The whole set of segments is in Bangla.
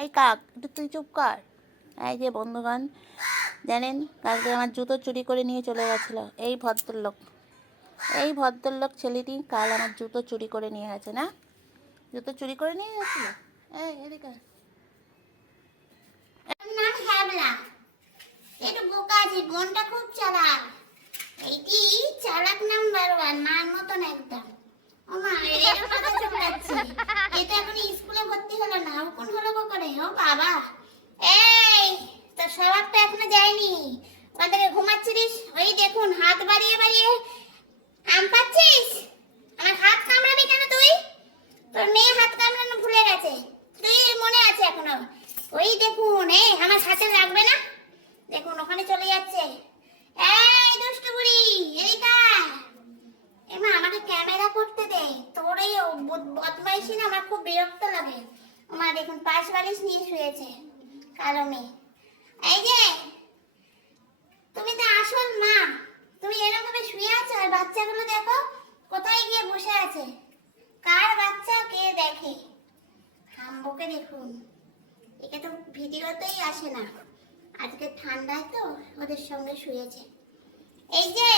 এই কাক, একটু তুই চুপ কর। এই যে বন্ধুগণ, জানেন কালকে আমার জুতো চুরি করে নিয়ে চলে গেছিলো এই ভদ্রলোক ছেলেটি কাল আমার জুতো চুরি করে নিয়ে গেছে। না, জুতো চুরি করে নিয়ে গেছিলো। এই এদিকে নাম হ্যাবলা। একটু বোকা আছে, বোনটা খুব চালাক। এইটি চালাক নাম্বার 1, মার মতন একদম। ও মা, এর কথা চুকাচ্ছে। এটা এখন স্কুলে ভর্তি হলো না, ও কোন হলো করে? ও বাবা, এই তোর স্বভাবটা এখনো যায়নি। ওখান থেকে ঘুমাচ্ছিস, ওই দেখুন হাত বাড়িয়ে বাড়িয়ে আম পাচ্ছিস। আমার হাত কামড়াবি কেন তুই? তোর মেয়ে হাত কামড়ানো ভুলে গেছে, তুই মনে আছে এখনো? ওই দেখুন, আমার হাতে লাগবে না। দেখুন ওখানে চলে যাচ্ছে। এই দুষ্টু বুড়ি, এদিকে এমা, আমাকে ক্যামেরা করতে দে। তোর এই বদমাইশি না আমার খুব বিরক্ত লাগে। মা দেখুন পাশ বালিশ নিয়ে শুয়েছে কালো মেয়ে। এই যে তুমি তো আসল মা, তুমি এরকম ভাবে শুয়ে আছো আর বাচ্চাগুলো দেখো কোথায় গিয়ে বসে আছে। কার বাচ্চা কে দেখে? হাম্বকে দেখুন, একে তো ভিডিওতেই আসে না, আজকে ঠান্ডায় তো ওদের সঙ্গে শুয়েছে। এই যে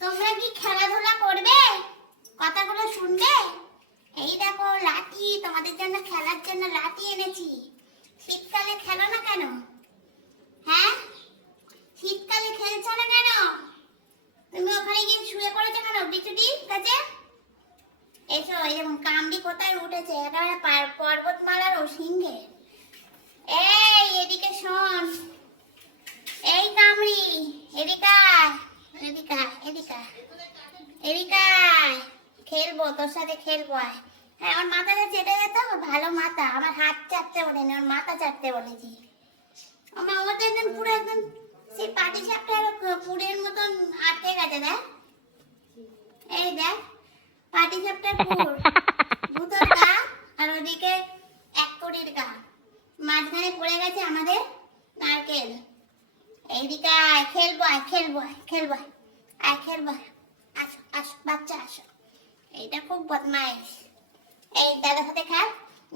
তোমরা কি খেলাধুলা করবে? কথাগুলো শুনবে? এই দেখো লাঠি, তোমাদের জন্য খেলার জন্য লাঠি এনেছি। শীতকালে খেলো না কেন? হ্যাঁ, শীতকালে খেলছো না কেন? তুমি ওখানে গিয়ে শুয়ে পড়েছো কেন বিচুটির কাছে? এসো, এরকম কামড়ি কোথায় উঠেছে, একেবারে পর্বতমালার ও সিংহে। এই এদিকে শোন, এই কামড়ি, এদিকে এদিকে এদিকে এদিকে, খেলবো তোর সাথে, খেলবো। হ্যাঁ, আমার মাথাটা চেটে যেত, ভালো মাথা, আমার হাত চাটতে বলিনি, ওর মাথা চাটতে বলেছি। আমার ওদের একদম পুরো একদম সেই পাটি সাপটার পুরের মতন আটকে গেছে। দেখ, এই দেখ পাটি সাপটার পুর, ভূতর গা, আর ওদিকে এক কোটির গা, মাঝখানে পড়ে গেছে আমাদের নারকেল। এইদিকে খেলবো, খেলবো, খেলবো, খেলবো। আসো আসো বাচ্চা আসো। এইটা খুব বদমাইশ। এই দাদার সাথে খেল।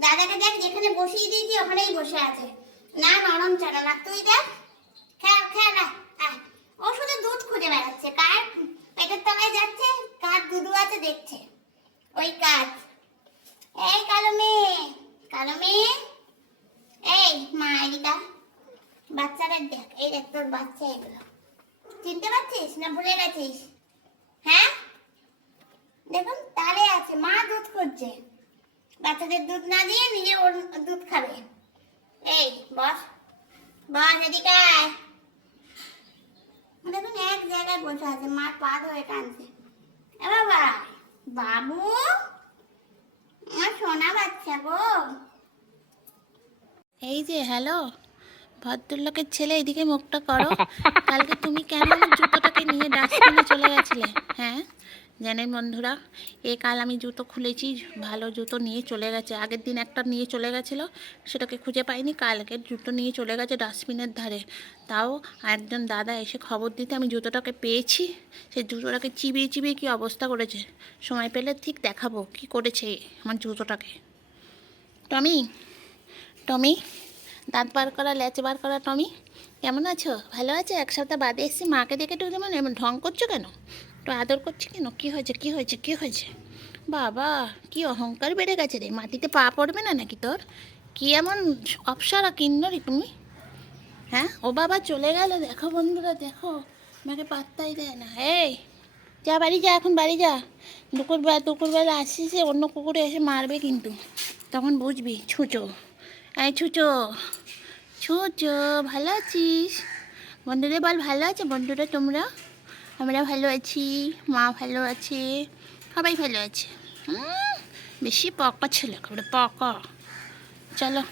দাদাকে দেখ, যেখানে বসিয়ে দিয়েছি ওখানেই বসে আছে, না নরম চলে না। তুই দেখ, খেল খেল। ও শুধু দুধ খুঁজে বেড়াচ্ছে, কার পেটের তলায় যাচ্ছে, কার দুধু আছে দেখছে, ওই কাজ। এই কালো মেয়ে, কালো মেয়ে, এই মা এদিকা, বাচ্চাদের দেখ, এই দেখ তোর বাচ্চা। এগুলো চিনতে পারছিস না ভুলে গেছিস? হ্যাঁ, দেখুন তাহলে আছে, মা দুধ খুঁজছে, বাচ্চাদের দুধ না দিয়ে নিজে ওর দুধ খাবে। এই বস বস, এদিকে আয়। দেখুন এক জায়গায় বসে আছে, মার পা ধরে টানছে। এ বাবা, বাবু, আমার সোনা বাচ্চা গো। এই যে হ্যালো, ভদ্রলোকের ছেলে, এদিকে মুখটা করো। কালকে তুমি কেন আমার জুতোটাকে নিয়ে ডাস্টবিনে চলে গেছিলে? হ্যাঁ, জানেন বন্ধুরা, কাল আমি জুতো খুলেছি, ভালো জুতো নিয়ে চলে গেছে। আগের দিন একটা নিয়ে চলে গেছিলো, সেটাকে খুঁজে পাইনি, কালকের জুতো নিয়ে চলে গেছে ডাস্টবিনের ধারে। তাও একজন দাদা এসে খবর দিতে আমি জুতোটাকে পেয়েছি। সেই জুতোটাকে চিবিয়ে চিবিয়ে কী অবস্থা করেছে, সময় পেলে ঠিক দেখাবো কি করেছে আমার জুতোটাকে। টমি, টমি, দাঁত বার করা, ল্যাচ বার করা টমি, কেমন আছো? ভালো আছো? এক সপ্তাহ বাদে এসেছি, মাকে দেখে একটু যেমন এমন ঢং করছো কেন? একটু আদর করছি কেন? কী হয়েছে, কী হয়েছে, কী হয়েছে? বাবা, কি অহংকার বেড়ে গেছে রে, মাটিতে পা পড়বে না নাকি তোর? কি এমন অপসরা কিন্নরি তুমি? হ্যাঁ, ও বাবা চলে গেল, দেখো বন্ধুরা দেখো, আমাকে পাত্তাই দেয় না। এই যা বাড়ি যা, এখন বাড়ি যা। দুপুরবেলা আসিস, অন্য কুকুরে এসে মারবে কিন্তু, তখন বুঝবি। ছুঁচো, এই ছুঁচো, ছুঁচো, ভালো আছিস? বন্ধুরা বল, ভালো আছে বন্ধুরা তোমরা? আমরা ভালো আছি, মা ভালো আছে, সবাই ভালো আছে। বেশি পকা ছিল, পকা। চলো।